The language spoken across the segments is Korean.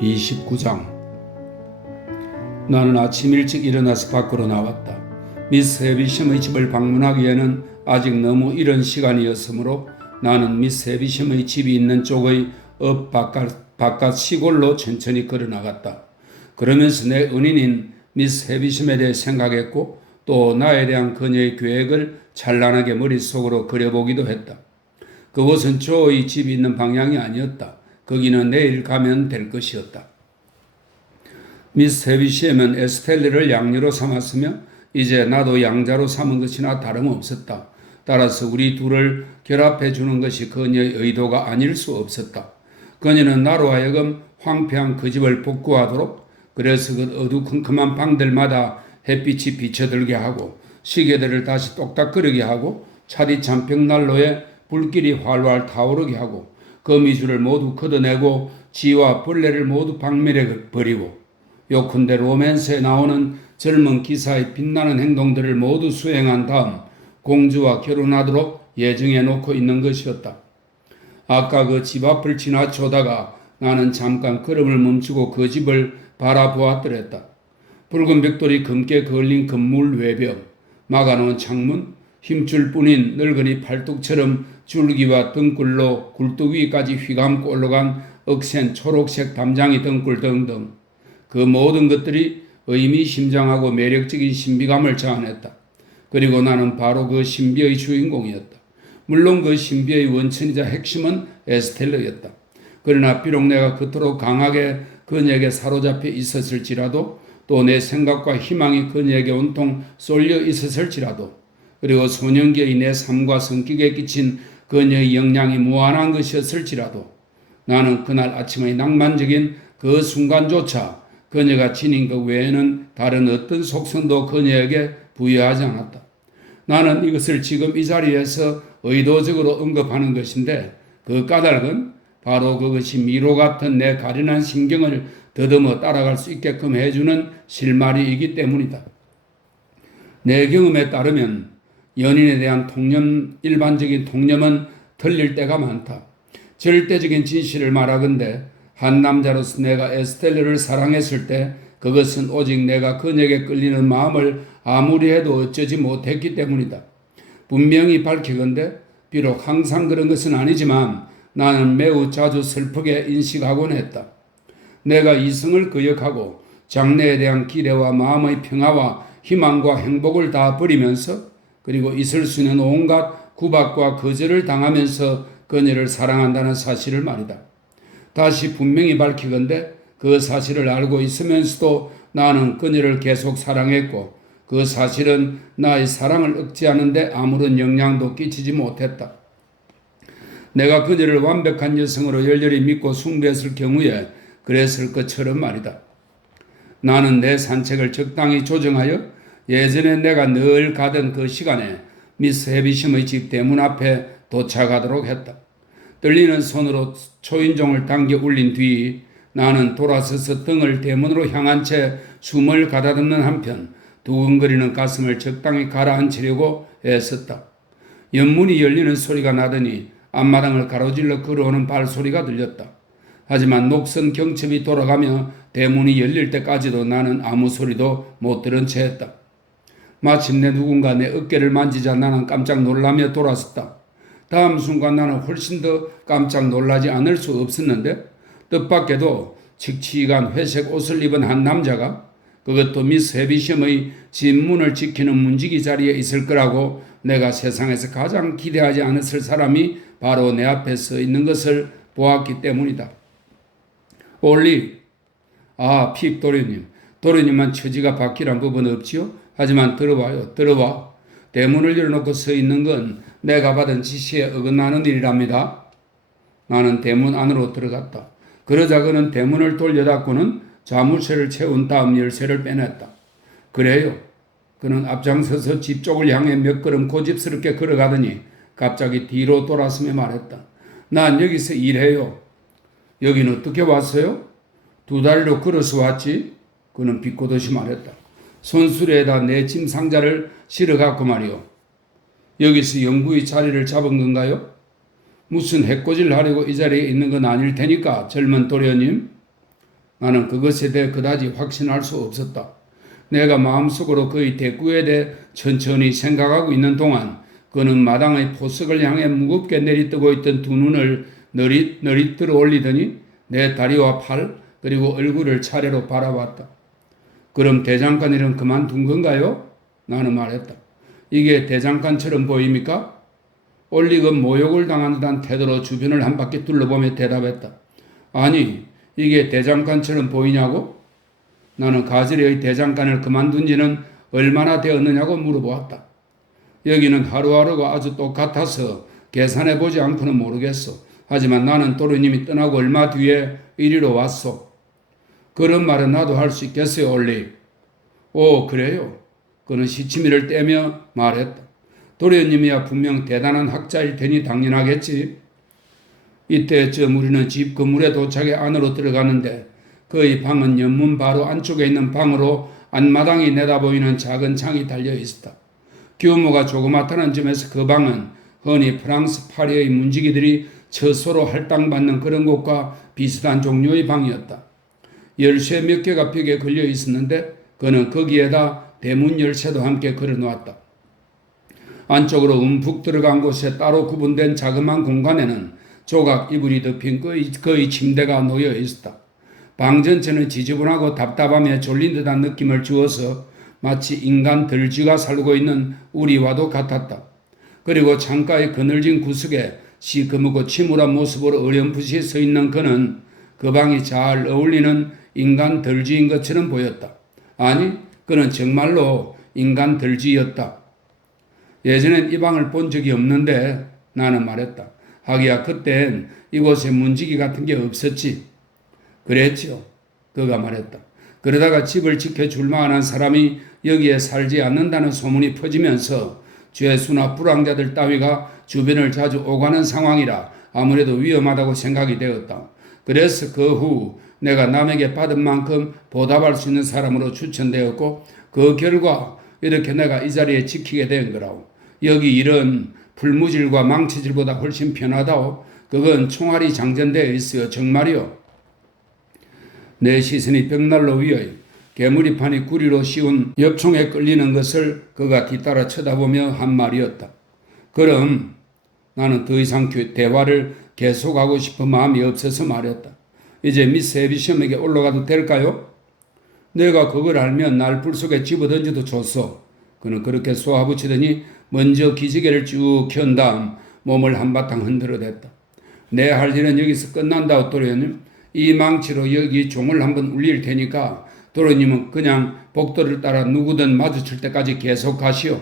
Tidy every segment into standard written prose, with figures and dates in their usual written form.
29장. 나는 아침 일찍 일어나서 밖으로 나왔다. 미스 해비심의 집을 방문하기에는 아직 너무 이른 시간이었으므로 나는 미스 해비심의 집이 있는 쪽의 읍 바깥 시골로 천천히 걸어나갔다. 그러면서 내 은인인 미스 해비심에 대해 생각했고 또 나에 대한 그녀의 계획을 찬란하게 머릿속으로 그려보기도 했다. 그곳은 조의 집이 있는 방향이 아니었다. 거기는 내일 가면 될 것이었다. 미스 해비시엠은 에스텔리를 양녀로 삼았으며 이제 나도 양자로 삼은 것이나 다름없었다. 따라서 우리 둘을 결합해 주는 것이 그녀의 의도가 아닐 수 없었다. 그녀는 나로 하여금 황폐한 그 집을 복구하도록, 그래서 그 어두컴컴한 방들마다 햇빛이 비쳐들게 하고 시계들을 다시 똑딱거리게 하고 차디찬 벽난로에 불길이 활활 타오르게 하고 거미줄을 모두 걷어내고 쥐와 벌레를 모두 박멸해 버리고 요컨대 로맨스에 나오는 젊은 기사의 빛나는 행동들을 모두 수행한 다음 공주와 결혼하도록 예정해 놓고 있는 것이었다. 아까 그 집 앞을 지나쳐다가 나는 잠깐 걸음을 멈추고 그 집을 바라보았더랬다. 붉은 벽돌이 검게 걸린 건물 외벽, 막아놓은 창문, 힘줄 뿐인 늙은이 팔뚝처럼 줄기와 등굴로 굴뚝 위까지 휘감고 올라간 억센 초록색 담장이 등굴 등등 그 모든 것들이 의미심장하고 매력적인 신비감을 자아냈다. 그리고 나는 바로 그 신비의 주인공이었다. 물론 그 신비의 원천이자 핵심은 에스텔러였다. 그러나 비록 내가 그토록 강하게 그녀에게 사로잡혀 있었을지라도 또 내 생각과 희망이 그녀에게 온통 쏠려 있었을지라도 그리고 소년기의 내 삶과 성격에 끼친 그녀의 영향이 무한한 것이었을지라도 나는 그날 아침의 낭만적인 그 순간조차 그녀가 지닌 것 외에는 다른 어떤 속성도 그녀에게 부여하지 않았다. 나는 이것을 지금 이 자리에서 의도적으로 언급하는 것인데 그 까닭은 바로 그것이 미로 같은 내 가련한 신경을 더듬어 따라갈 수 있게끔 해주는 실마리이기 때문이다. 내 경험에 따르면 연인에 대한 일반적인 통념은 틀릴 때가 많다. 절대적인 진실을 말하건대 한 남자로서 내가 에스텔르를 사랑했을 때 그것은 오직 내가 그녀에게 끌리는 마음을 아무리 해도 어쩌지 못했기 때문이다. 분명히 밝히건대 비록 항상 그런 것은 아니지만 나는 매우 자주 슬프게 인식하곤 했다. 내가 이성을 거역하고 장래에 대한 기대와 마음의 평화와 희망과 행복을 다 버리면서 그리고 있을 수 있는 온갖 구박과 거절을 당하면서 그녀를 사랑한다는 사실을 말이다. 다시 분명히 밝히건대 그 사실을 알고 있으면서도 나는 그녀를 계속 사랑했고 그 사실은 나의 사랑을 억제하는데 아무런 영향도 끼치지 못했다. 내가 그녀를 완벽한 여성으로 열렬히 믿고 숭배했을 경우에 그랬을 것처럼 말이다. 나는 내 산책을 적당히 조정하여 예전에 내가 늘 가던 그 시간에 미스 해비심의 집 대문 앞에 도착하도록 했다. 떨리는 손으로 초인종을 당겨 울린 뒤 나는 돌아서서 등을 대문으로 향한 채 숨을 가다듬는 한편 두근거리는 가슴을 적당히 가라앉히려고 애썼다. 연문이 열리는 소리가 나더니 앞마당을 가로질러 걸어오는 발소리가 들렸다. 하지만 녹슨 경첩이 돌아가며 대문이 열릴 때까지도 나는 아무 소리도 못 들은 채 했다. 마침내 누군가 내 어깨를 만지자 나는 깜짝 놀라며 돌아섰다. 다음 순간 나는 훨씬 더 깜짝 놀라지 않을 수 없었는데 뜻밖에도 칙칙한 회색 옷을 입은 한 남자가 그것도 미스 해비심의 집 문을 지키는 문지기 자리에 있을 거라고 내가 세상에서 가장 기대하지 않았을 사람이 바로 내 앞에 서 있는 것을 보았기 때문이다. 올리, 픽 도련님. 도련님만 처지가 바뀌란 법은 없지요? 하지만 들어와. 대문을 열어놓고 서 있는 건 내가 받은 지시에 어긋나는 일이랍니다. 나는 대문 안으로 들어갔다. 그러자 그는 대문을 돌려닫고는 자물쇠를 채운 다음 열쇠를 빼냈다. 그래요. 그는 앞장서서 집 쪽을 향해 몇 걸음 고집스럽게 걸어가더니 갑자기 뒤로 돌아서며 말했다. 난 여기서 일해요. 여긴 어떻게 왔어요? 2다리로 걸어서 왔지? 그는 비꼬듯이 말했다. 손수레에다 내 짐 상자를 실어갖고 말이오. 여기서 영구히 자리를 잡은 건가요? 무슨 해코지를 하려고 이 자리에 있는 건 아닐 테니까 젊은 도련님. 나는 그것에 대해 그다지 확신할 수 없었다. 내가 마음속으로 그의 대꾸에 대해 천천히 생각하고 있는 동안 그는 마당의 포석을 향해 무겁게 내리뜨고 있던 두 눈을 너릿 들어 올리더니 내 다리와 팔 그리고 얼굴을 차례로 바라봤다. 그럼 대장간 일은 그만둔 건가요? 나는 말했다. 이게 대장간처럼 보입니까? 올리건 모욕을 당한 듯한 태도로 주변을 한 바퀴 둘러보며 대답했다. 아니, 이게 대장간처럼 보이냐고? 나는 가지리의 대장간을 그만둔 지는 얼마나 되었느냐고 물어보았다. 여기는 하루하루가 아주 똑같아서 계산해보지 않고는 모르겠어. 하지만 나는 도련님이 떠나고 얼마 뒤에 이리로 왔소. 그런 말은 나도 할 수 있겠어요, 올리. 오, 그래요? 그는 시치미를 떼며 말했다. 도련님이야 분명 대단한 학자일 테니 당연하겠지. 이때쯤 우리는 집 건물에 도착해 안으로 들어가는데 그의 방은 연문 바로 안쪽에 있는 방으로 안마당이 내다보이는 작은 창이 달려 있었다. 규모가 조그맣다는 점에서 그 방은 흔히 프랑스 파리의 문지기들이 처소로 할당받는 그런 곳과 비슷한 종류의 방이었다. 열쇠 몇 개가 벽에 걸려 있었는데 그는 거기에다 대문 열쇠도 함께 걸어놓았다. 안쪽으로 움푹 들어간 곳에 따로 구분된 자그마한 공간에는 조각 이불이 덮인 거의 침대가 놓여 있었다. 방 전체는 지저분하고 답답하며 졸린 듯한 느낌을 주어서 마치 인간 들쥐가 살고 있는 우리와도 같았다. 그리고 창가의 그늘진 구석에 시커멓고 침울한 모습으로 어렴풋이 서 있는 그는 그 방이 잘 어울리는 인간 들쥐인 것처럼 보였다. 아니, 그는 정말로 인간 들쥐였다. 예전엔 이 방을 본 적이 없는데 나는 말했다. 하기야 그땐 이곳에 문지기 같은 게 없었지. 그랬지요. 그가 말했다. 그러다가 집을 지켜줄 만한 사람이 여기에 살지 않는다는 소문이 퍼지면서 죄수나 불황자들 따위가 주변을 자주 오가는 상황이라 아무래도 위험하다고 생각이 되었다. 그래서 그 후 내가 남에게 받은 만큼 보답할 수 있는 사람으로 추천되었고 그 결과 이렇게 내가 이 자리에 지키게 된 거라고. 여기 일은 풀무질과 망치질보다 훨씬 편하다오. 그건 총알이 장전되어 있어요. 정말이요. 내 시선이 벽난로 위의 개구리판이 구리로 씌운 엽총에 끌리는 것을 그가 뒤따라 쳐다보며 한 말이었다. 그럼 나는 더 이상 대화를 계속하고 싶은 마음이 없어서 말했다. 이제 미스 해비섬에게 올라가도 될까요? 내가 그걸 알면 날 불 속에 집어던져도 좋소. 그는 그렇게 쏘아붙이더니 먼저 기지개를 쭉 켠 다음 몸을 한바탕 흔들어댔다. 내 할 일은 여기서 끝난다, 도련님. 이 망치로 여기 종을 한번 울릴 테니까 도련님은 그냥 복도를 따라 누구든 마주칠 때까지 계속 가시오.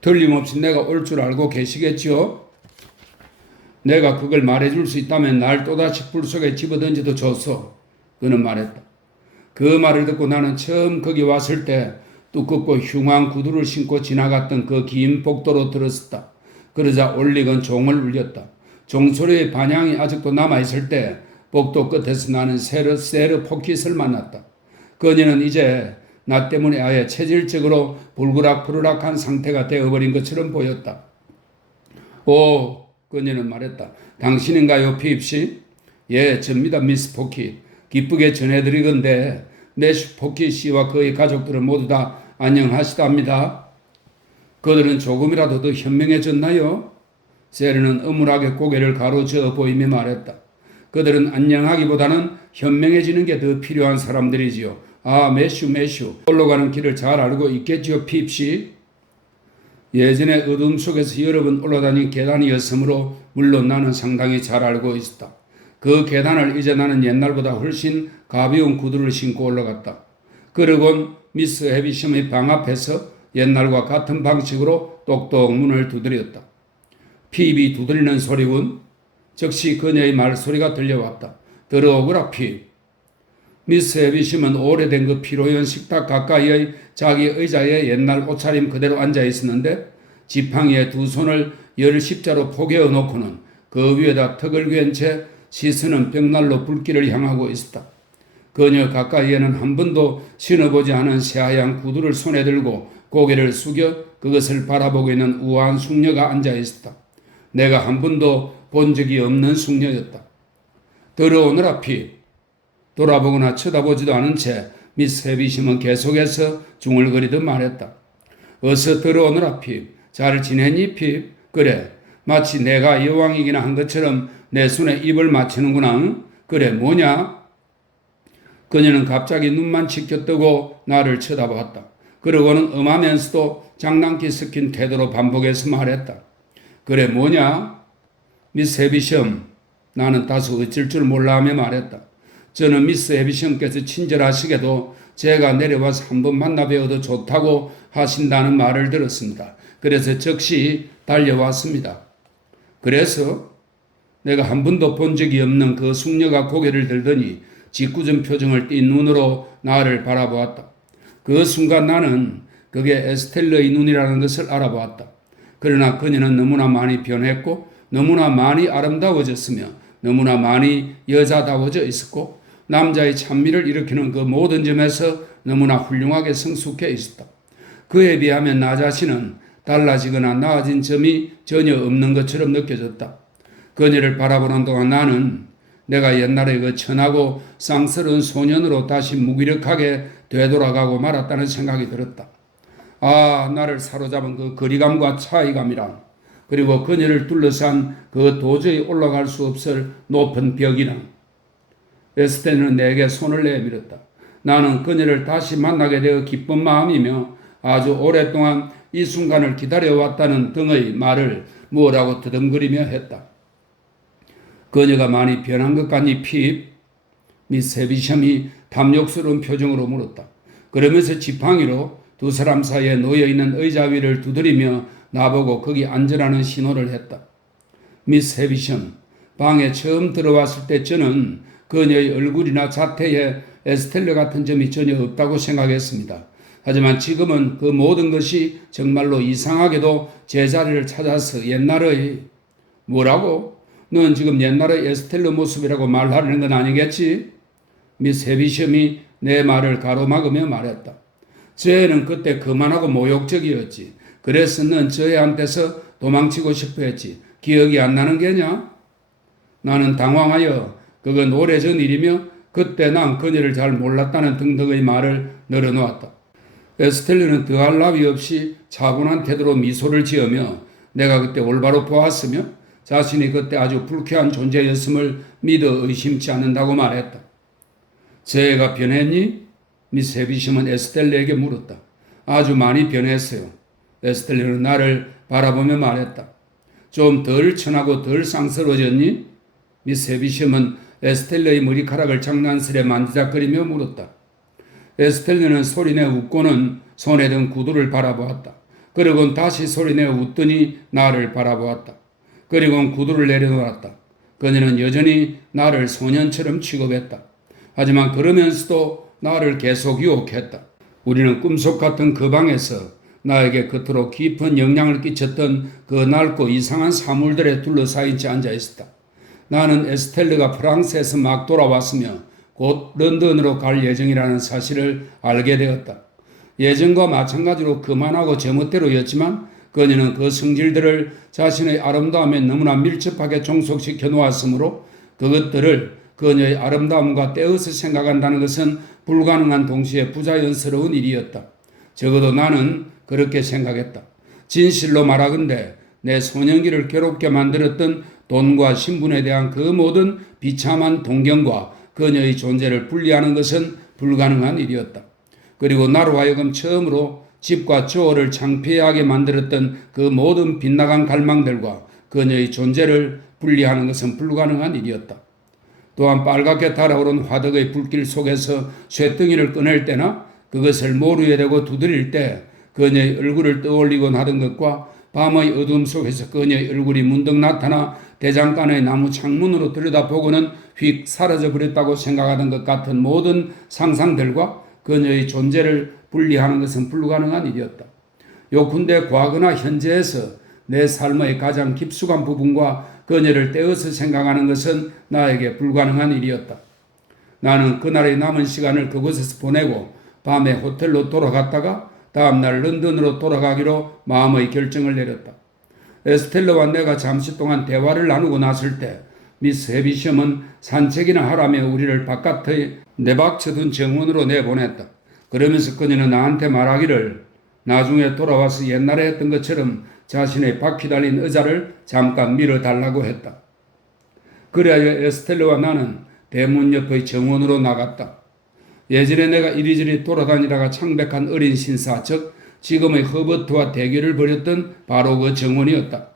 틀림없이 내가 올 줄 알고 계시겠지요? 내가 그걸 말해줄 수 있다면 날 또다시 불 속에 집어던져도 좋소. 그는 말했다. 그 말을 듣고 나는 처음 거기 왔을 때 두껍고 흉한 구두를 신고 지나갔던 그 긴 복도로 들었었다. 그러자 올릭은 종을 울렸다. 종소리의 반향이 아직도 남아있을 때 복도 끝에서 나는 세르 포킷을 만났다. 그녀는 이제 나 때문에 아예 체질적으로 불그락불락한 상태가 되어버린 것처럼 보였다. 오, 그녀는 말했다. 당신인가요, 피입씨? 예, 접니다, 미스 포킷. 기쁘게 전해드리건대 내슈 포킷 씨와 그의 가족들은 모두 다 안녕하시답니다. 그들은 조금이라도 더 현명해졌나요? 세르는 어물하게 고개를 가로저어 보이며 말했다. 그들은 안녕하기보다는 현명해지는 게 더 필요한 사람들이지요. 아, 매슈. 올라가는 길을 잘 알고 있겠지요, 핍씨? 예전에 어둠 속에서 여러 번 올라다닌 계단이었으므로 물론 나는 상당히 잘 알고 있었다. 그 계단을 이제 나는 옛날보다 훨씬 가벼운 구두를 신고 올라갔다. 그러곤 미스 해비섬의 방 앞에서 옛날과 같은 방식으로 똑똑 문을 두드렸다. 핍이 두드리는 소리군. 즉시 그녀의 말소리가 들려왔다. 들어오거라, 핍. 미스 해비섬은 오래된 그 피로연 식탁 가까이의 자기 의자에 옛날 옷차림 그대로 앉아 있었는데 지팡이에 두 손을 열 십자로 포개어 놓고는 그 위에다 턱을 괴한 채 시선은 벽난로 불길을 향하고 있었다. 그녀 가까이에는 한 번도 신어보지 않은 새하얀 구두를 손에 들고 고개를 숙여 그것을 바라보고 있는 우아한 숙녀가 앉아 있었다. 내가 한 번도 본 적이 없는 숙녀였다. 들어오너라, 핍. 돌아보거나 쳐다보지도 않은 채 미스 해비심은 계속해서 중얼거리듯 말했다. 어서 들어오너라 핍. 잘 지냈니 핍? 그래. 마치 내가 여왕이기나 한 것처럼 내 손에 입을 맞추는구나. 응? 그래 뭐냐? 그녀는 갑자기 눈만 치켜 뜨고 나를 쳐다보았다. 그러고는 엄하면서도 장난기 섞인 태도로 반복해서 말했다. 그래 뭐냐? 미스 해비섬. 나는 다소 어쩔 줄 몰라 하며 말했다. 저는 미스 해비섬께서 친절하시게도 제가 내려와서 한번 만나뵈어도 좋다고 하신다는 말을 들었습니다. 그래서 즉시 달려왔습니다. 그래서 내가 한 번도 본 적이 없는 그 숙녀가 고개를 들더니 짓궂은 표정을 띤 눈으로 나를 바라보았다. 그 순간 나는 그게 에스텔러의 눈이라는 것을 알아보았다. 그러나 그녀는 너무나 많이 변했고 너무나 많이 아름다워졌으며 너무나 많이 여자다워져 있었고 남자의 찬미를 일으키는 그 모든 점에서 너무나 훌륭하게 성숙해 있었다. 그에 비하면 나 자신은 달라지거나 나아진 점이 전혀 없는 것처럼 느껴졌다. 그녀를 바라보는 동안 나는 내가 옛날에 그 천하고 쌍스러운 소년으로 다시 무기력하게 되돌아가고 말았다는 생각이 들었다. 아, 나를 사로잡은 그 거리감과 차이감이란, 그리고 그녀를 둘러싼 그 도저히 올라갈 수 없을 높은 벽이란. 에스텔은 내게 손을 내밀었다. 나는 그녀를 다시 만나게 되어 기쁜 마음이며 아주 오랫동안 이 순간을 기다려왔다는 등의 말을 뭐라고 더듬거리며 했다. 그녀가 많이 변한 것 같니 핍? 미스 해비섬이 탐욕스러운 표정으로 물었다. 그러면서 지팡이로 두 사람 사이에 놓여있는 의자 위를 두드리며 나보고 거기 앉으라는 신호를 했다. 미스 해비섬, 방에 처음 들어왔을 때 저는 그녀의 얼굴이나 자태에 에스텔러 같은 점이 전혀 없다고 생각했습니다. 하지만 지금은 그 모든 것이 정말로 이상하게도 제자리를 찾아서 옛날의 뭐라고? 넌 지금 옛날의 에스텔러 모습이라고 말하려는 건 아니겠지? 미스 해비섬이 내 말을 가로막으며 말했다. 저애는 그때 거만하고 모욕적이었지. 그래서 넌 저애한테서 도망치고 싶어 했지. 기억이 안 나는 게냐? 나는 당황하여 그건 오래전 일이며 그때 난 그녀를 잘 몰랐다는 등등의 말을 늘어놓았다. 에스텔러는 더할 나위 없이 차분한 태도로 미소를 지으며 내가 그때 올바로 보았으며 자신이 그때 아주 불쾌한 존재였음을 믿어 의심치 않는다고 말했다. 저애가 변했니? 미스 해비섬은 에스텔러에게 물었다. 아주 많이 변했어요. 에스텔러는 나를 바라보며 말했다. 좀 덜 천하고 덜 쌍스러워졌니? 미스 해비섬은 에스텔러의 머리카락을 장난스레 만지작거리며 물었다. 에스텔러는 소리내 웃고는 손에 든 구두를 바라보았다. 그리고는 다시 소리내 웃더니 나를 바라보았다. 그리고는 구두를 내려놓았다. 그녀는 여전히 나를 소년처럼 취급했다. 하지만 그러면서도 나를 계속 유혹했다. 우리는 꿈속 같은 그 방에서 나에게 그토록 깊은 영향을 끼쳤던 그 낡고 이상한 사물들에 둘러싸인 채 앉아 있었다. 나는 에스텔러가 프랑스에서 막 돌아왔으며 곧 런던으로 갈 예정이라는 사실을 알게 되었다. 예전과 마찬가지로 거만하고 제멋대로였지만 그녀는 그 성질들을 자신의 아름다움에 너무나 밀접하게 종속시켜 놓았으므로 그것들을 그녀의 아름다움과 떼어서 생각한다는 것은 불가능한 동시에 부자연스러운 일이었다. 적어도 나는 그렇게 생각했다. 진실로 말하건대 내 소년기를 괴롭게 만들었던 돈과 신분에 대한 그 모든 비참한 동경과 그녀의 존재를 분리하는 것은 불가능한 일이었다. 그리고 나로 하여금 처음으로 집과 조어를 창피하게 만들었던 그 모든 빗나간 갈망들과 그녀의 존재를 분리하는 것은 불가능한 일이었다. 또한 빨갛게 달아오른 화덕의 불길 속에서 쇠덩이를 꺼낼 때나 그것을 모루에 대고 두드릴 때 그녀의 얼굴을 떠올리곤 하던 것과 밤의 어둠 속에서 그녀의 얼굴이 문득 나타나 대장간의 나무 창문으로 들여다보고는 휙 사라져버렸다고 생각하던 것 같은 모든 상상들과 그녀의 존재를 분리하는 것은 불가능한 일이었다. 요컨대 과거나 현재에서 내 삶의 가장 깊숙한 부분과 그녀를 떼어서 생각하는 것은 나에게 불가능한 일이었다. 나는 그날의 남은 시간을 그곳에서 보내고 밤에 호텔로 돌아갔다가 다음날 런던으로 돌아가기로 마음의 결정을 내렸다. 에스텔러와 내가 잠시 동안 대화를 나누고 났을 때 미스 해비섬은 산책이나 하라며 우리를 바깥에 내박쳐둔 정원으로 내보냈다. 그러면서 그녀는 나한테 말하기를 나중에 돌아와서 옛날에 했던 것처럼 자신의 바퀴 달린 의자를 잠깐 밀어달라고 했다. 그래야 에스텔레와 나는 대문 옆의 정원으로 나갔다. 예전에 내가 이리저리 돌아다니다가 창백한 어린 신사, 즉 지금의 허버트와 대결을 벌였던 바로 그 정원이었다.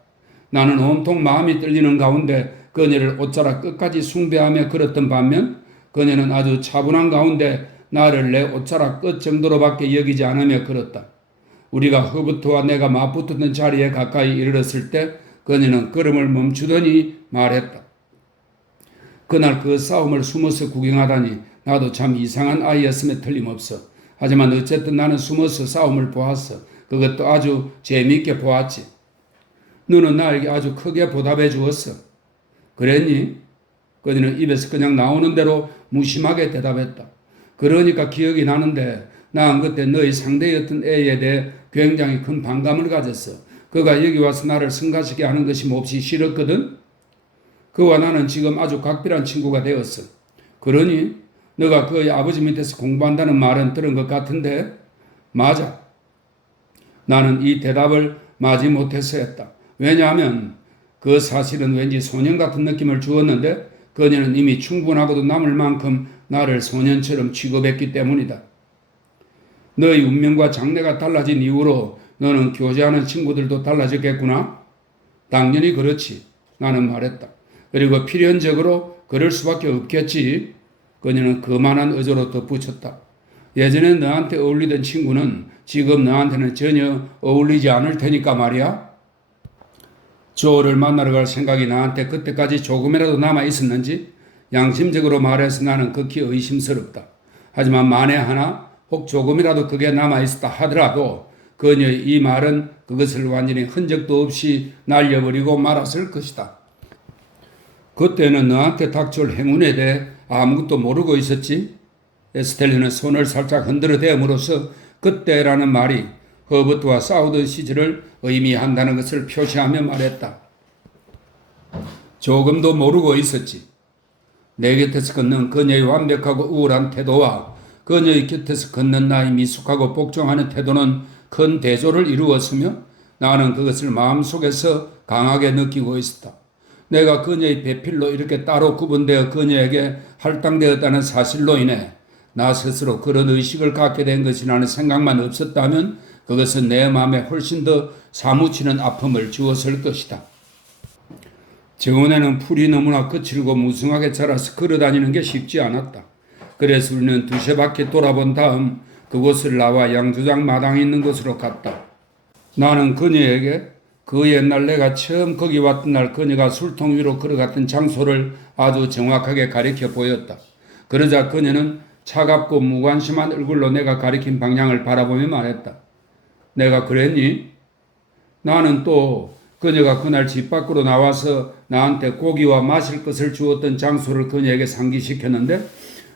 나는 온통 마음이 떨리는 가운데 그녀를 옷자락 끝까지 숭배하며 걸었던 반면 그녀는 아주 차분한 가운데 나를 내 옷자락 끝 정도로밖에 여기지 않으며 걸었다. 우리가 허버트와 내가 맞붙었던 자리에 가까이 이르렀을 때 그녀는 걸음을 멈추더니 말했다. 그날 그 싸움을 숨어서 구경하다니 나도 참 이상한 아이였음에 틀림없어. 하지만 어쨌든 나는 숨어서 싸움을 보았어. 그것도 아주 재미있게 보았지. 너는 나에게 아주 크게 보답해 주었어. 그랬니? 그녀는 입에서 그냥 나오는 대로 무심하게 대답했다. 그러니까 기억이 나는데 난 그때 너의 상대였던 애에 대해 굉장히 큰 반감을 가졌어. 그가 여기 와서 나를 성가시게 하는 것이 몹시 싫었거든. 그와 나는 지금 아주 각별한 친구가 되었어. 그러니 너가 그의 아버지 밑에서 공부한다는 말은 들은 것 같은데? 맞아. 나는 이 대답을 마지못해서 했다. 왜냐하면 그 사실은 왠지 소년 같은 느낌을 주었는데 그녀는 이미 충분하고도 남을 만큼 나를 소년처럼 취급했기 때문이다. 너의 운명과 장래가 달라진 이후로 너는 교제하는 친구들도 달라졌겠구나? 당연히 그렇지. 나는 말했다. 그리고 필연적으로 그럴 수밖에 없겠지. 그녀는 그만한 의조로 덧붙였다. 예전에 너한테 어울리던 친구는 지금 너한테는 전혀 어울리지 않을 테니까 말이야. 조를 만나러 갈 생각이 나한테 그때까지 조금이라도 남아 있었는지 양심적으로 말해서 나는 극히 의심스럽다. 하지만 만에 하나 혹 조금이라도 그게 남아 있었다 하더라도 그녀의 이 말은 그것을 완전히 흔적도 없이 날려버리고 말았을 것이다. 그때는 너한테 닥쳐올 행운에 대해 아무것도 모르고 있었지? 에스텔레는 손을 살짝 흔들어 대므로써 그때라는 말이 허버트와 싸우던 시절을 의미한다는 것을 표시하며 말했다. 조금도 모르고 있었지. 내 곁에서 걷는 그녀의 완벽하고 우월한 태도와 그녀의 곁에서 걷는 나의 미숙하고 복종하는 태도는 큰 대조를 이루었으며 나는 그것을 마음속에서 강하게 느끼고 있었다. 내가 그녀의 배필로 이렇게 따로 구분되어 그녀에게 할당되었다는 사실로 인해 나 스스로 그런 의식을 갖게 된 것이라는 생각만 없었다면 그것은 내 마음에 훨씬 더 사무치는 아픔을 주었을 것이다. 정원에는 풀이 너무나 거칠고 무성하게 자라서 걸어다니는 게 쉽지 않았다. 그래서 우리는 두세 바퀴 돌아본 다음 그곳을 나와 양주장 마당에 있는 곳으로 갔다. 나는 그녀에게 그 옛날 내가 처음 거기 왔던 날 그녀가 술통 위로 걸어갔던 장소를 아주 정확하게 가리켜 보였다. 그러자 그녀는 차갑고 무관심한 얼굴로 내가 가리킨 방향을 바라보며 말했다. 내가 그랬니? 나는 또 그녀가 그날 집 밖으로 나와서 나한테 고기와 마실 것을 주었던 장소를 그녀에게 상기시켰는데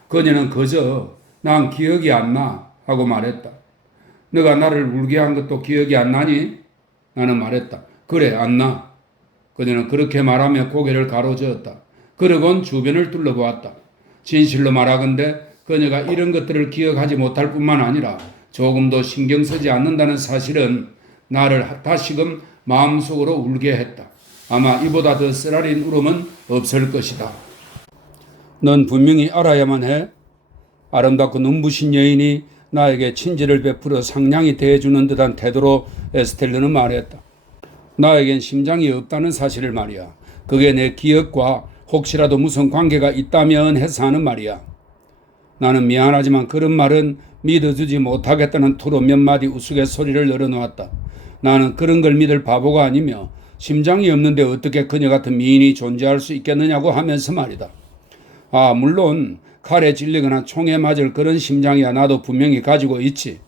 그녀는 그저 난 기억이 안 나 하고 말했다. 너가 나를 울게 한 것도 기억이 안 나니? 나는 말했다. 그래, 안 나. 그녀는 그렇게 말하며 고개를 가로저었다. 그러곤 주변을 둘러보았다. 진실로 말하건대 그녀가 이런 것들을 기억하지 못할 뿐만 아니라 조금도 신경 쓰지 않는다는 사실은 나를 다시금 마음속으로 울게 했다. 아마 이보다 더 쓰라린 울음은 없을 것이다. 넌 분명히 알아야만 해. 아름답고 눈부신 여인이 나에게 친절을 베풀어 상냥히 대해주는 듯한 태도로 에스텔레는 말했다. 나에겐 심장이 없다는 사실을 말이야. 그게 내 기억과 혹시라도 무슨 관계가 있다면 해서 하는 말이야. 나는 미안하지만 그런 말은 믿어주지 못하겠다는 투로 몇 마디 우스갯소리를 늘어놓았다. 나는 그런 걸 믿을 바보가 아니며 심장이 없는데 어떻게 그녀 같은 미인이 존재할 수 있겠느냐고 하면서 말이다. 아, 물론 칼에 찔리거나 총에 맞을 그런 심장이야 나도 분명히 가지고 있지.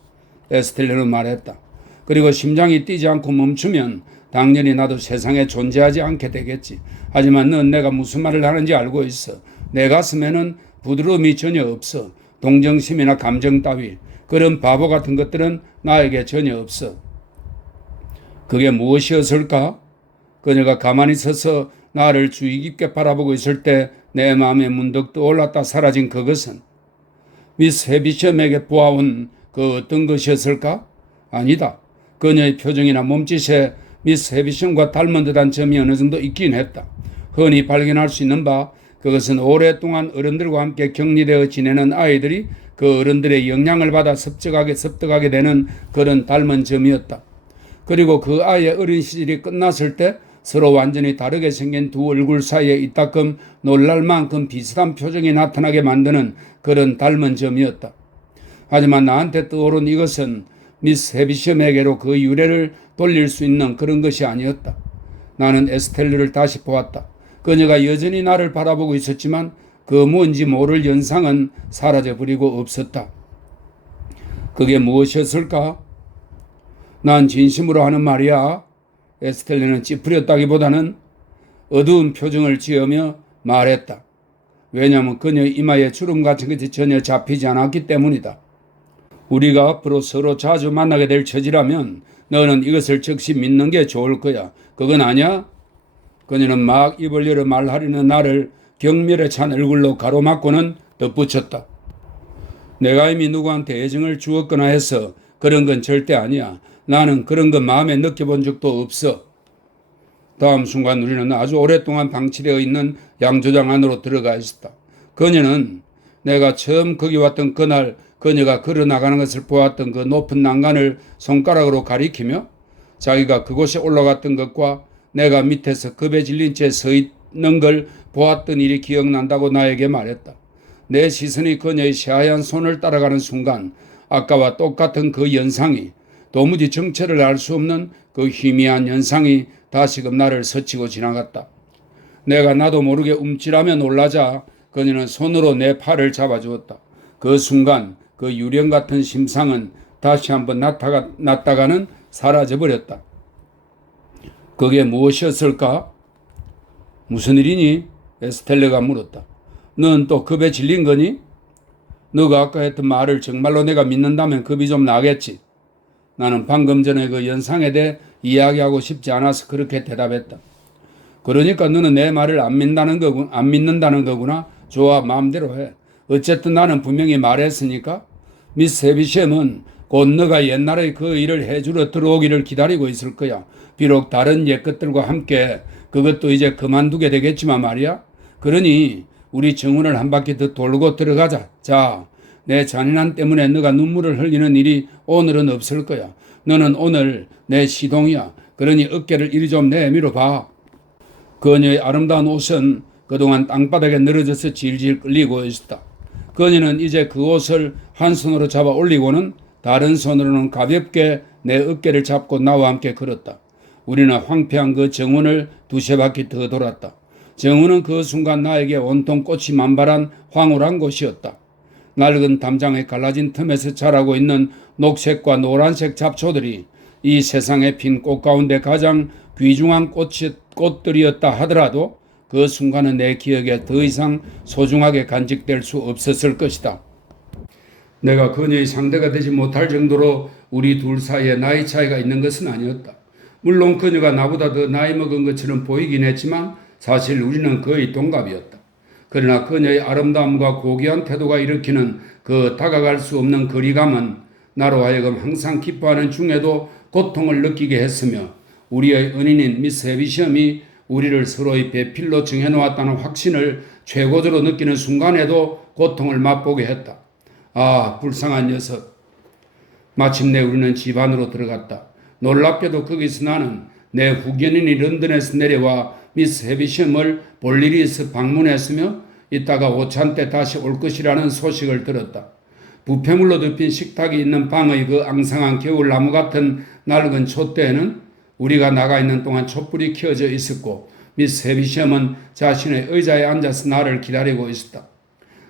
에스텔레는 말했다. 그리고 심장이 뛰지 않고 멈추면 당연히 나도 세상에 존재하지 않게 되겠지. 하지만 넌 내가 무슨 말을 하는지 알고 있어. 내 가슴에는 부드러움이 전혀 없어. 동정심이나 감정 따위 그런 바보 같은 것들은 나에게 전혀 없어. 그게 무엇이었을까? 그녀가 가만히 서서 나를 주의 깊게 바라보고 있을 때 내 마음에 문득 떠올랐다 사라진 그것은 미스 해비셔에게 보아온 그 어떤 것이었을까? 아니다. 그녀의 표정이나 몸짓에 미스 해비션과 닮은 듯한 점이 어느 정도 있긴 했다. 흔히 발견할 수 있는 바 그것은 오랫동안 어른들과 함께 격리되어 지내는 아이들이 그 어른들의 영향을 받아 습득하게 되는 그런 닮은 점이었다. 그리고 그 아이의 어린 시절이 끝났을 때 서로 완전히 다르게 생긴 두 얼굴 사이에 이따금 놀랄 만큼 비슷한 표정이 나타나게 만드는 그런 닮은 점이었다. 하지만 나한테 떠오른 이것은 미스 해비셔에게로 그 유래를 돌릴 수 있는 그런 것이 아니었다. 나는 에스텔르를 다시 보았다. 그녀가 여전히 나를 바라보고 있었지만 그 뭔지 모를 연상은 사라져버리고 없었다. 그게 무엇이었을까? 난 진심으로 하는 말이야. 에스텔르는 찌푸렸다기보다는 어두운 표정을 지으며 말했다. 왜냐하면 그녀의 이마에 주름 같은 것이 전혀 잡히지 않았기 때문이다. 우리가 앞으로 서로 자주 만나게 될 처지라면 너는 이것을 즉시 믿는 게 좋을 거야. 그건 아니야? 그녀는 막 입을 열어 말하려는 나를 경멸에 찬 얼굴로 가로막고는 덧붙였다. 내가 이미 누구한테 애정을 주었거나 해서 그런 건 절대 아니야. 나는 그런 거 마음에 느껴본 적도 없어. 다음 순간 우리는 아주 오랫동안 방치되어 있는 양조장 안으로 들어가 있었다. 그녀는 내가 처음 거기 왔던 그날 그녀가 걸어나가는 것을 보았던 그 높은 난간을 손가락으로 가리키며 자기가 그곳에 올라갔던 것과 내가 밑에서 겁에 질린 채 서 있는 걸 보았던 일이 기억난다고 나에게 말했다. 내 시선이 그녀의 새하얀 손을 따라가는 순간 아까와 똑같은 그 연상이 도무지 정체를 알 수 없는 그 희미한 연상이 다시금 나를 스치고 지나갔다. 내가 나도 모르게 움찔하며 놀라자 그녀는 손으로 내 팔을 잡아주었다. 그 순간 그 유령 같은 심상은 다시 한번 났다가는 사라져버렸다. 그게 무엇이었을까? 무슨 일이니? 에스텔레가 물었다. 넌 또 겁에 질린 거니? 너가 아까 했던 말을 정말로 내가 믿는다면 겁이 좀 나겠지. 나는 방금 전에 그 연상에 대해 이야기하고 싶지 않아서 그렇게 대답했다. 그러니까 너는 내 말을 안 믿는다는 거구나. 좋아, 마음대로 해. 어쨌든 나는 분명히 말했으니까. 미스 해비셴은 곧 너가 옛날에 그 일을 해주러 들어오기를 기다리고 있을 거야. 비록 다른 옛것들과 함께 그것도 이제 그만두게 되겠지만 말이야. 그러니 우리 정원을 한 바퀴 더 돌고 들어가자. 자, 내 잔인함 때문에 너가 눈물을 흘리는 일이 오늘은 없을 거야. 너는 오늘 내 시동이야. 그러니 어깨를 이리 좀 내밀어 봐. 그녀의 아름다운 옷은 그동안 땅바닥에 늘어져서 질질 끌리고 있었다. 그녀는 이제 그 옷을 한 손으로 잡아 올리고는 다른 손으로는 가볍게 내 어깨를 잡고 나와 함께 걸었다. 우리는 황폐한 그 정원을 두세 바퀴 더 돌았다. 정원은 그 순간 나에게 온통 꽃이 만발한 황홀한 곳이었다. 낡은 담장에 갈라진 틈에서 자라고 있는 녹색과 노란색 잡초들이 이 세상에 핀 꽃 가운데 가장 귀중한 꽃들이었다 하더라도 그 순간은 내 기억에 더 이상 소중하게 간직될 수 없었을 것이다. 내가 그녀의 상대가 되지 못할 정도로 우리 둘 사이에 나이 차이가 있는 것은 아니었다. 물론 그녀가 나보다 더 나이 먹은 것처럼 보이긴 했지만 사실 우리는 거의 동갑이었다. 그러나 그녀의 아름다움과 고귀한 태도가 일으키는 그 다가갈 수 없는 거리감은 나로 하여금 항상 기뻐하는 중에도 고통을 느끼게 했으며 우리의 은인인 미스 해비셴이 우리를 서로의 배필로 정해놓았다는 확신을 최고조로 느끼는 순간에도 고통을 맛보게 했다. 아, 불쌍한 녀석. 마침내 우리는 집 안으로 들어갔다. 놀랍게도 거기서 나는 내 후견인이 런던에서 내려와 미스 해비셴을 볼 일이 있어 방문했으며 이따가 오찬 때 다시 올 것이라는 소식을 들었다. 부패물로 덮인 식탁이 있는 방의 그 앙상한 겨울나무 같은 낡은 촛대에는 우리가 나가 있는 동안 촛불이 켜져 있었고 미스 해비셴은 자신의 의자에 앉아서 나를 기다리고 있었다.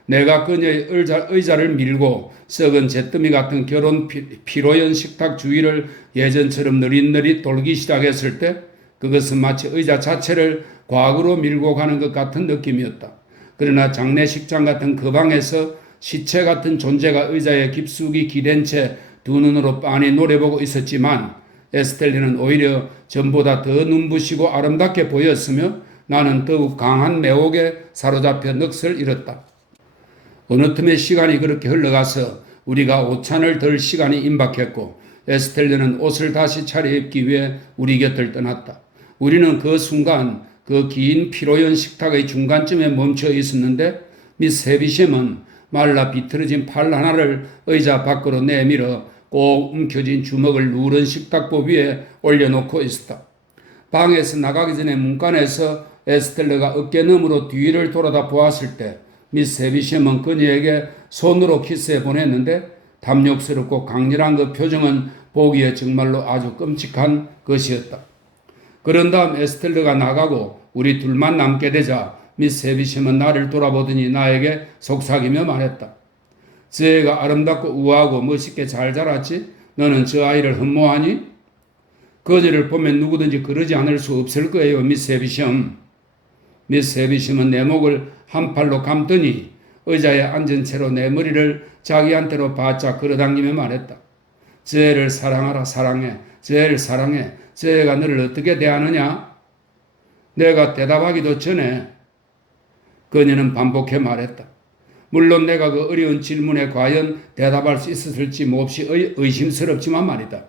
내가 그녀의 의자를 밀고 썩은 잿더미 같은 결혼 피로연 식탁 주위를 예전처럼 느릿느릿 돌기 시작했을 때 그것은 마치 의자 자체를 과거로 밀고 가는 것 같은 느낌이었다. 그러나 장례식장 같은 그 방에서 시체 같은 존재가 의자에 깊숙이 기댄 채 두 눈으로 빤히 노려보고 있었지만 에스텔리는 오히려 전보다 더 눈부시고 아름답게 보였으며 나는 더욱 강한 매혹에 사로잡혀 넋을 잃었다. 어느 틈에 시간이 그렇게 흘러가서 우리가 오찬을 덜 시간이 임박했고 에스텔레는 옷을 다시 차려입기 위해 우리 곁을 떠났다. 우리는 그 순간 그 긴 피로연 식탁의 중간쯤에 멈춰 있었는데 미스 헤비셴은 말라 비틀어진 팔 하나를 의자 밖으로 내밀어 꼭 움켜진 주먹을 누런 식탁보 위에 올려놓고 있었다. 방에서 나가기 전에 문간에서 에스텔레가 어깨너머로 뒤를 돌아다 보았을 때 미스 헤비셴은 그녀에게 손으로 키스해 보냈는데 탐욕스럽고 강렬한 그 표정은 보기에 정말로 아주 끔찍한 것이었다. 그런 다음 에스텔레가 나가고 우리 둘만 남게 되자 미스 헤비셴은 나를 돌아보더니 나에게 속삭이며 말했다. 저 애가 아름답고 우아하고 멋있게 잘 자랐지? 너는 저 아이를 흠모하니? 그녀를 보면 누구든지 그러지 않을 수 없을 거예요, 미스 헤비셴. 미스 헤비셴은 내 목을 한 팔로 감더니 의자에 앉은 채로 내 머리를 자기한테로 바짝 끌어당기며 말했다. 저 애를 사랑하라, 사랑해. 저 애를 사랑해. 저 애가 너를 어떻게 대하느냐? 내가 대답하기도 전에 그녀는 반복해 말했다. 물론 내가 그 어려운 질문에 과연 대답할 수 있었을지 몹시 의심스럽지만 말이다.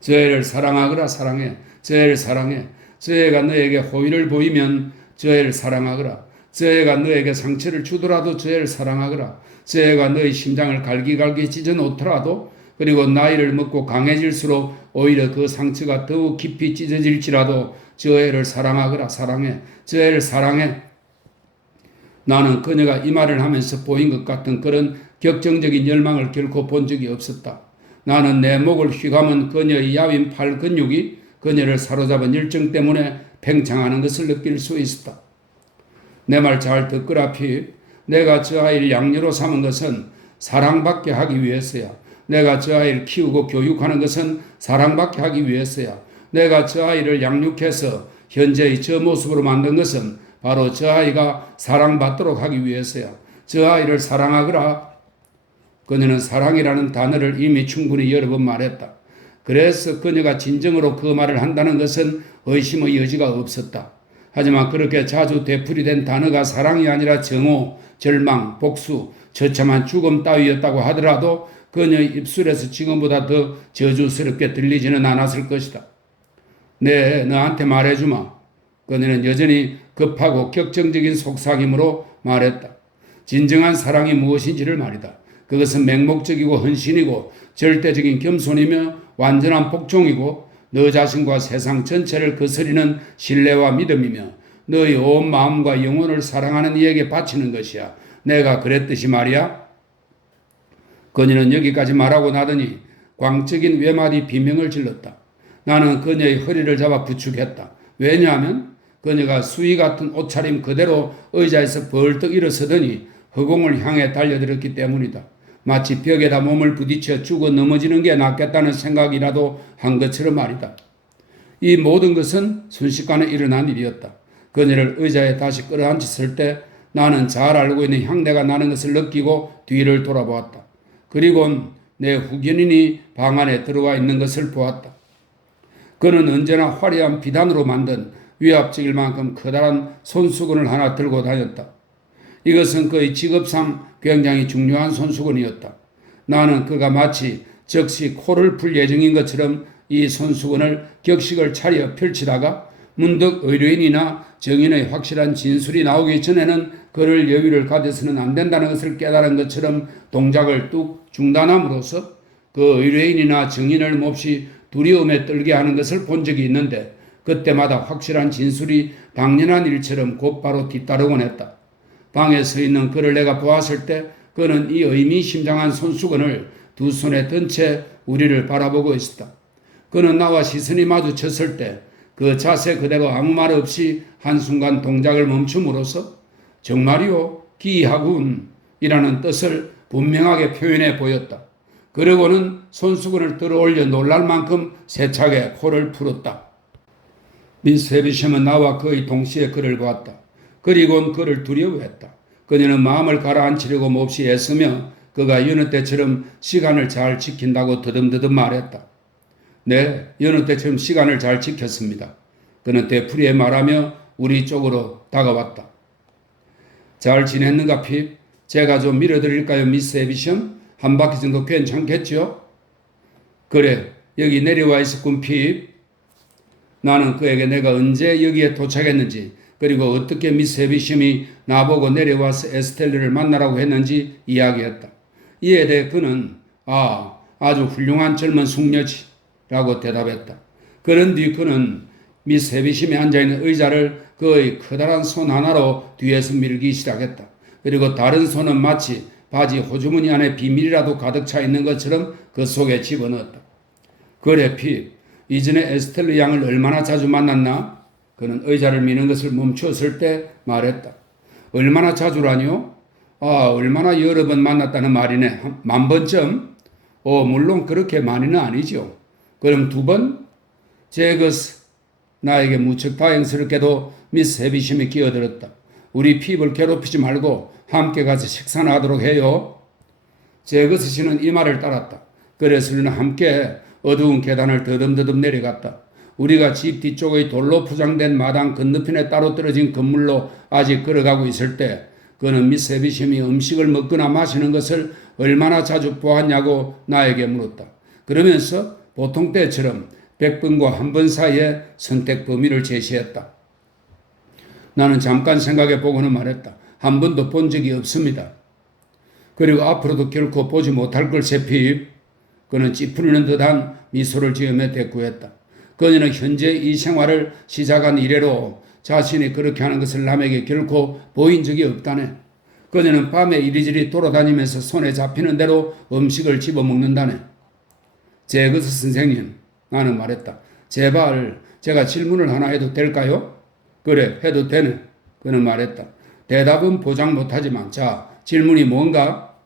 저 애를 사랑하거라, 사랑해. 저 애를 사랑해. 저 애가 너에게 호의를 보이면 저 애를 사랑하거라. 저 애가 너에게 상처를 주더라도 저 애를 사랑하거라. 저 애가 너의 심장을 갈기갈기 찢어 놓더라도 그리고 나이를 먹고 강해질수록 오히려 그 상처가 더욱 깊이 찢어질지라도 저 애를 사랑하거라, 사랑해. 저 애를 사랑해. 나는 그녀가 이 말을 하면서 보인 것 같은 그런 격정적인 열망을 결코 본 적이 없었다. 나는 내 목을 휘감은 그녀의 야윈 팔 근육이 그녀를 사로잡은 열정 때문에 팽창하는 것을 느낄 수 있었다. 내 말 잘 듣거라, 피. 내가 저 아이를 양녀로 삼은 것은 사랑받게 하기 위해서야. 내가 저 아이를 키우고 교육하는 것은 사랑받게 하기 위해서야. 내가 저 아이를 양육해서 현재의 저 모습으로 만든 것은 바로 저 아이가 사랑받도록 하기 위해서야. 저 아이를 사랑하거라. 그녀는 사랑이라는 단어를 이미 충분히 여러 번 말했다. 그래서 그녀가 진정으로 그 말을 한다는 것은 의심의 여지가 없었다. 하지만 그렇게 자주 되풀이된 단어가 사랑이 아니라 정오, 절망, 복수, 처참한 죽음 따위였다고 하더라도 그녀의 입술에서 지금보다 더 저주스럽게 들리지는 않았을 것이다. 네, 너한테 말해주마. 그녀는 여전히 급하고 격정적인 속삭임으로 말했다. 진정한 사랑이 무엇인지를 말이다. 그것은 맹목적이고 헌신이고 절대적인 겸손이며 완전한 복종이고 너 자신과 세상 전체를 거스리는 신뢰와 믿음이며 너의 온 마음과 영혼을 사랑하는 이에게 바치는 것이야. 내가 그랬듯이 말이야. 그녀는 여기까지 말하고 나더니 광적인 외마디 비명을 질렀다. 나는 그녀의 허리를 잡아 부축했다. 왜냐하면 그녀가 수위 같은 옷차림 그대로 의자에서 벌떡 일어서더니 허공을 향해 달려들었기 때문이다. 마치 벽에다 몸을 부딪혀 죽어 넘어지는 게 낫겠다는 생각이라도 한 것처럼 말이다. 이 모든 것은 순식간에 일어난 일이었다. 그녀를 의자에 다시 끌어앉혔을 때 나는 잘 알고 있는 향내가 나는 것을 느끼고 뒤를 돌아보았다. 그리고 내 후견인이 방 안에 들어와 있는 것을 보았다. 그는 언제나 화려한 비단으로 만든 위압적일 만큼 커다란 손수건을 하나 들고 다녔다. 이것은 그의 직업상 굉장히 중요한 손수건이었다. 나는 그가 마치 즉시 코를 풀 예정인 것처럼 이 손수건을 격식을 차려 펼치다가 문득 의뢰인이나 정인의 확실한 진술이 나오기 전에는 그를 여유를 가져서는 안 된다는 것을 깨달은 것처럼 동작을 뚝 중단함으로써 그 의뢰인이나 정인을 몹시 두려움에 떨게 하는 것을 본 적이 있는데 그때마다 확실한 진술이 당연한 일처럼 곧바로 뒤따르곤 했다. 방에 서 있는 그를 내가 보았을 때 그는 이 의미심장한 손수건을 두 손에 든 채 우리를 바라보고 있었다. 그는 나와 시선이 마주쳤을 때 그 자세 그대로 아무 말 없이 한순간 동작을 멈춤으로써 정말이요 기이하군 이라는 뜻을 분명하게 표현해 보였다. 그러고는 손수건을 들어올려 놀랄 만큼 세차게 코를 풀었다. 미스 헤비셴은 나와 거의 동시에 그를 보았다. 그리고는 그를 두려워했다. 그녀는 마음을 가라앉히려고 몹시 애쓰며 그가 여느 때처럼 시간을 잘 지킨다고 더듬더듬 말했다. 네, 여느 때처럼 시간을 잘 지켰습니다. 그는 되풀이에 말하며 우리 쪽으로 다가왔다. 잘 지냈는가 핍? 제가 좀 밀어드릴까요 미스 에비션? 한 바퀴 정도 괜찮겠죠? 그래 여기 내려와 있었군 핍. 나는 그에게 내가 언제 여기에 도착했는지 그리고 어떻게 미스 에비션이 나보고 내려와서 에스텔르를 만나라고 했는지 이야기했다. 이에 대해 그는 아주 훌륭한 젊은 숙녀지 라고 대답했다. 그런 뒤 그는 미스 에비션이 앉아있는 의자를 그의 커다란 손 하나로 뒤에서 밀기 시작했다. 그리고 다른 손은 마치 바지 호주머니 안에 비밀이라도 가득 차 있는 것처럼 그 속에 집어넣었다. 그래 핍, 이전에 에스텔르 양을 얼마나 자주 만났나? 그는 의자를 미는 것을 멈추었을 때 말했다. 얼마나 자주라뇨? 얼마나 여러 번 만났다는 말이네. 10,000번쯤? 물론 그렇게 많이는 아니죠. 그럼 2번? 제거스. 나에게 무척 다행스럽게도 미스 헤비심이 끼어들었다. 우리 핍을 괴롭히지 말고 함께 가서 식사나 하도록 해요. 제거스 씨는 이 말을 따랐다. 그래서 우리는 함께 어두운 계단을 더듬더듬 내려갔다. 우리가 집 뒤쪽의 돌로 포장된 마당 건너편에 따로 떨어진 건물로 아직 걸어가고 있을 때 그는 미스 헤비심이 음식을 먹거나 마시는 것을 얼마나 자주 보았냐고 나에게 물었다. 그러면서 보통 때처럼 100번과 1번 사이에 선택 범위를 제시했다. 나는 잠깐 생각해 보고는 말했다. 한 번도 본 적이 없습니다. 그리고 앞으로도 결코 보지 못할 걸세 핍. 그는 찌푸리는 듯한 미소를 지으며 대꾸했다. 그녀는 현재 이 생활을 시작한 이래로 자신이 그렇게 하는 것을 남에게 결코 보인 적이 없다네. 그녀는 밤에 이리저리 돌아다니면서 손에 잡히는 대로 음식을 집어먹는다네. 제거스 선생님, 나는 말했다. 제발 제가 질문을 하나 해도 될까요? 그래, 해도 되네. 그는 말했다. 대답은 보장 못하지만 자, 질문이 뭔가?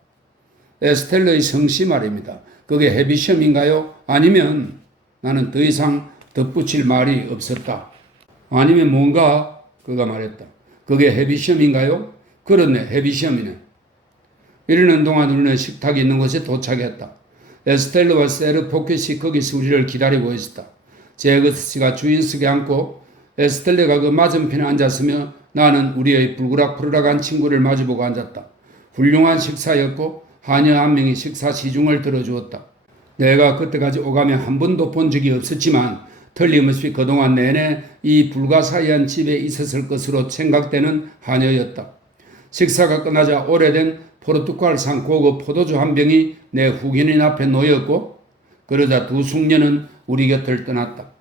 에스텔러의 성씨 말입니다. 그게 헤비시엄인가요? 아니면 나는 더 이상 덧붙일 말이 없었다. 아니면 뭔가? 그가 말했다. 그게 헤비시엄인가요? 그렇네, 헤비시엄이네. 이러는 동안 우리는 식탁이 있는 곳에 도착했다. 에스텔러와 세르 포켓이 거기서 우리를 기다리고 있었다. 제거스 씨가 주인석에 앉고 에스텔레가 그 맞은편에 앉았으며 나는 우리의 불그락푸르락한 친구를 마주보고 앉았다. 훌륭한 식사였고 하녀 한 명이 식사 시중을 들어주었다. 내가 그때까지 오가며 한 번도 본 적이 없었지만 틀림없이 그동안 내내 이 불가사의한 집에 있었을 것으로 생각되는 하녀였다. 식사가 끝나자 오래된 포르투갈산 고급 포도주 한 병이 내 후견인 앞에 놓였고 그러자 두 숙녀는 우리 곁을 떠났다.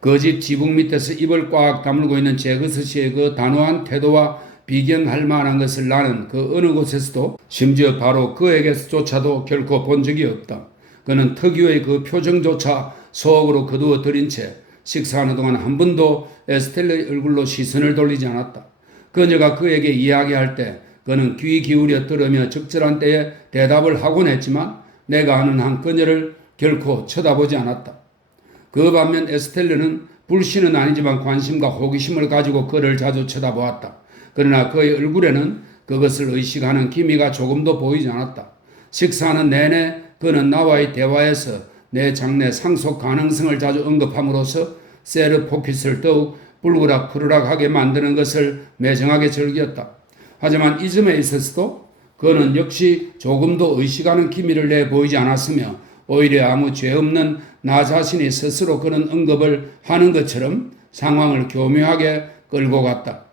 그 집 지붕 밑에서 입을 꽉 다물고 있는 제거스 씨의 그 단호한 태도와 비견할 만한 것을 나는 그 어느 곳에서도 심지어 바로 그에게서조차도 결코 본 적이 없다. 그는 특유의 그 표정조차 속으로 거두어 들인 채 식사하는 동안 한 번도 에스텔레의 얼굴로 시선을 돌리지 않았다. 그녀가 그에게 이야기할 때 그는 귀 기울여 들으며 적절한 때에 대답을 하곤 했지만 내가 아는 한 그녀를 결코 쳐다보지 않았다. 그 반면 에스텔레는 불신은 아니지만 관심과 호기심을 가지고 그를 자주 쳐다보았다. 그러나 그의 얼굴에는 그것을 의식하는 기미가 조금도 보이지 않았다. 식사하는 내내 그는 나와의 대화에서 내 장래 상속 가능성을 자주 언급함으로써 세르 포켓을 더욱 불그락푸르락하게 만드는 것을 매정하게 즐겼다. 하지만 이 점에 있어서도 그는 역시 조금도 의식하는 기미를 내보이지 않았으며 오히려 아무 죄 없는 나 자신이 스스로 그런 언급을 하는 것처럼 상황을 교묘하게 끌고 갔다.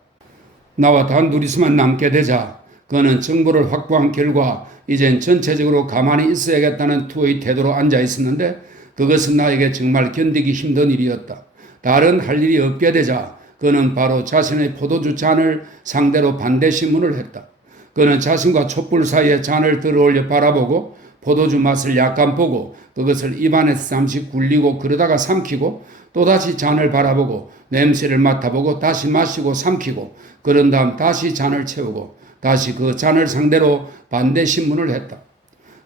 나와 단둘이서만 남게 되자 그는 정보를 확보한 결과 이젠 전체적으로 가만히 있어야겠다는 투의 태도로 앉아 있었는데 그것은 나에게 정말 견디기 힘든 일이었다. 다른 할 일이 없게 되자 그는 바로 자신의 포도주 잔을 상대로 반대 신문을 했다. 그는 자신과 촛불 사이에 잔을 들어올려 바라보고 포도주 맛을 약간 보고 그것을 입안에서 잠시 굴리고 그러다가 삼키고 또다시 잔을 바라보고 냄새를 맡아보고 다시 마시고 삼키고 그런 다음 다시 잔을 채우고 다시 그 잔을 상대로 반대 신문을 했다.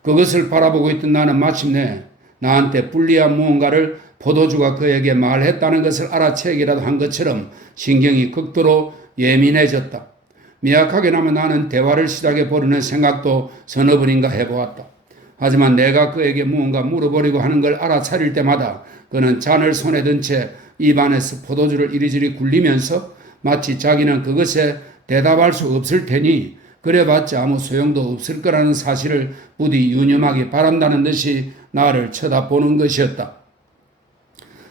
그것을 바라보고 있던 나는 마침내 나한테 불리한 무언가를 포도주가 그에게 말했다는 것을 알아채기라도 한 것처럼 신경이 극도로 예민해졌다. 미약하게나마 나는 대화를 시작해 보려는 생각도 서너 번인가 해보았다. 하지만 내가 그에게 무언가 물어보려고 하는 걸 알아차릴 때마다 그는 잔을 손에 든 채 입안에서 포도주를 이리저리 굴리면서 마치 자기는 그것에 대답할 수 없을 테니 그래봤자 아무 소용도 없을 거라는 사실을 부디 유념하기 바란다는 듯이 나를 쳐다보는 것이었다.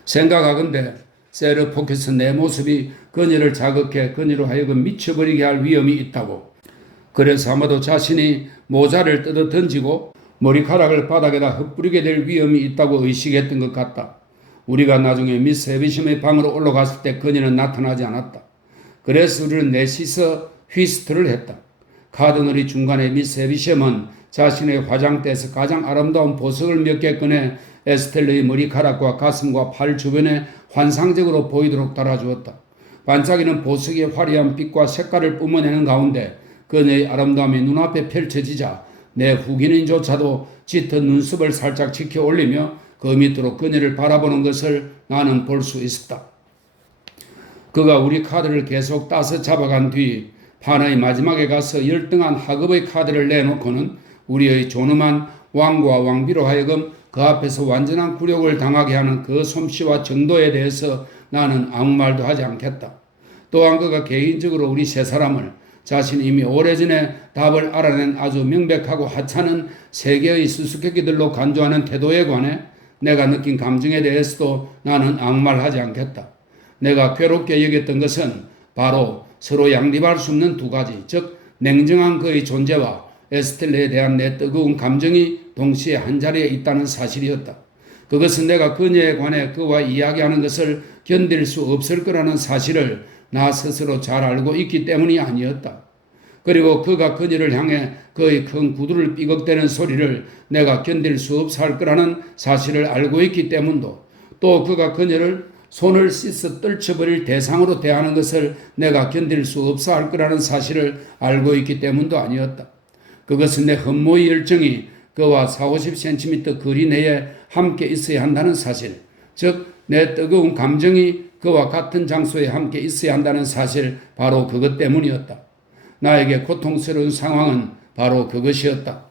생각하건대 세르포켓스 내 모습이 그녀를 자극해 그녀로 하여금 미쳐버리게 할 위험이 있다고. 그래서 아마도 자신이 모자를 뜯어 던지고 머리카락을 바닥에다 흩뿌리게 될 위험이 있다고 의식했던 것 같다. 우리가 나중에 미스 해비심의 방으로 올라갔을 때 그녀는 나타나지 않았다. 그래서 우리는 넷이서 휘스트를 했다. 카드널이 중간에 미스 해비심은 자신의 화장대에서 가장 아름다운 보석을 몇 개 꺼내 에스텔러의 머리카락과 가슴과 팔 주변에 환상적으로 보이도록 달아주었다. 반짝이는 보석의 화려한 빛과 색깔을 뿜어내는 가운데 그녀의 아름다움이 눈앞에 펼쳐지자 내 후기인조차도 짙은 눈썹을 살짝 지켜 올리며 그 밑으로 그녀를 바라보는 것을 나는 볼 수 있었다. 그가 우리 카드를 계속 따서 잡아간 뒤 판의 마지막에 가서 열등한 하급의 카드를 내놓고는 우리의 존엄한 왕과 왕비로 하여금 그 앞에서 완전한 굴욕을 당하게 하는 그 솜씨와 정도에 대해서 나는 아무 말도 하지 않겠다. 또한 그가 개인적으로 우리 세 사람을 자신이 이미 오래전에 답을 알아낸 아주 명백하고 하찮은 세계의 수수께끼들로 간주하는 태도에 관해 내가 느낀 감정에 대해서도 나는 아무 말 하지 않겠다. 내가 괴롭게 여겼던 것은 바로 서로 양립할 수 없는 두 가지, 즉 냉정한 그의 존재와 에스텔레에 대한 내 뜨거운 감정이 동시에 한자리에 있다는 사실이었다. 그것은 내가 그녀에 관해 그와 이야기하는 것을 견딜 수 없을 거라는 사실을 나 스스로 잘 알고 있기 때문이 아니었다. 그리고 그가 그녀를 향해 그의 큰 구두를 삐걱대는 소리를 내가 견딜 수 없어 할 거라는 사실을 알고 있기 때문도, 또 그가 그녀를 손을 씻어 떨쳐버릴 대상으로 대하는 것을 내가 견딜 수 없어 할 거라는 사실을 알고 있기 때문도 아니었다. 그것은 내 흠모의 열정이 그와 40-50cm 거리 내에 함께 있어야 한다는 사실, 즉 내 뜨거운 감정이 그와 같은 장소에 함께 있어야 한다는 사실, 바로 그것 때문이었다. 나에게 고통스러운 상황은 바로 그것이었다.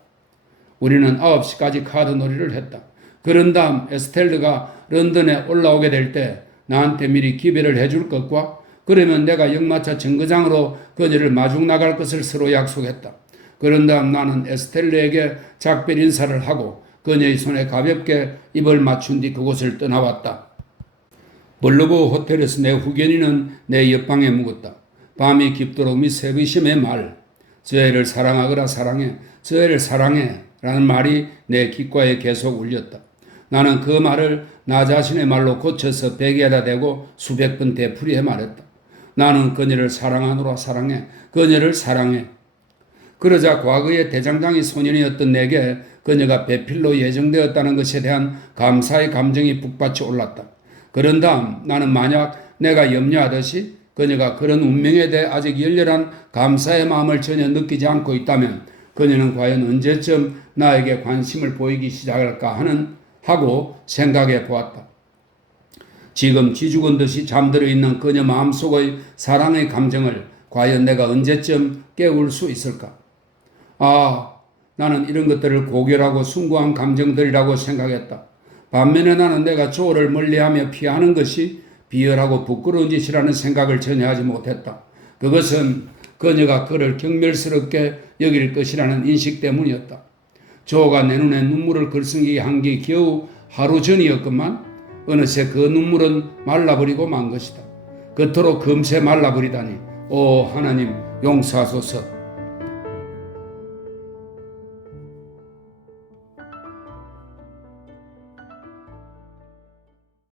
우리는 9시까지 카드 놀이를 했다. 그런 다음 에스텔르가 런던에 올라오게 될 때 나한테 미리 기배를 해줄 것과 그러면 내가 역마차 정거장으로 그녀를 마중 나갈 것을 서로 약속했다. 그런 다음 나는 에스텔르에게 작별 인사를 하고 그녀의 손에 가볍게 입을 맞춘 뒤 그곳을 떠나왔다. 벌로브 호텔에서 내 후견인은 내 옆방에 묵었다. 밤이 깊도록 미스 해비심의 말, 저 애를 사랑하거라 사랑해, 저 애를 사랑해 라는 말이 내 귓가에 계속 울렸다. 나는 그 말을 나 자신의 말로 고쳐서 베개에다 대고 수백 번 되풀이해 말했다. 나는 그녀를 사랑하노라 사랑해, 그녀를 사랑해. 그러자 과거의 대장장이 소년이었던 내게 그녀가 배필로 예정되었다는 것에 대한 감사의 감정이 북받쳐 올랐다. 그런 다음 나는 만약 내가 염려하듯이 그녀가 그런 운명에 대해 아직 열렬한 감사의 마음을 전혀 느끼지 않고 있다면 그녀는 과연 언제쯤 나에게 관심을 보이기 시작할까 하고 생각해 보았다. 지금 쥐죽은 듯이 잠들어 있는 그녀 마음속의 사랑의 감정을 과연 내가 언제쯤 깨울 수 있을까? 나는 이런 것들을 고결하고 숭고한 감정들이라고 생각했다. 반면에 나는 내가 조를 멀리하며 피하는 것이 비열하고 부끄러운 짓이라는 생각을 전혀 하지 못했다. 그것은 그녀가 그를 경멸스럽게 여길 것이라는 인식 때문이었다. 조가 내 눈에 눈물을 글썽이게 한 게 겨우 하루 전이었건만 어느새 그 눈물은 말라버리고 만 것이다. 그토록 금세 말라버리다니, 오 하나님 용서하소서.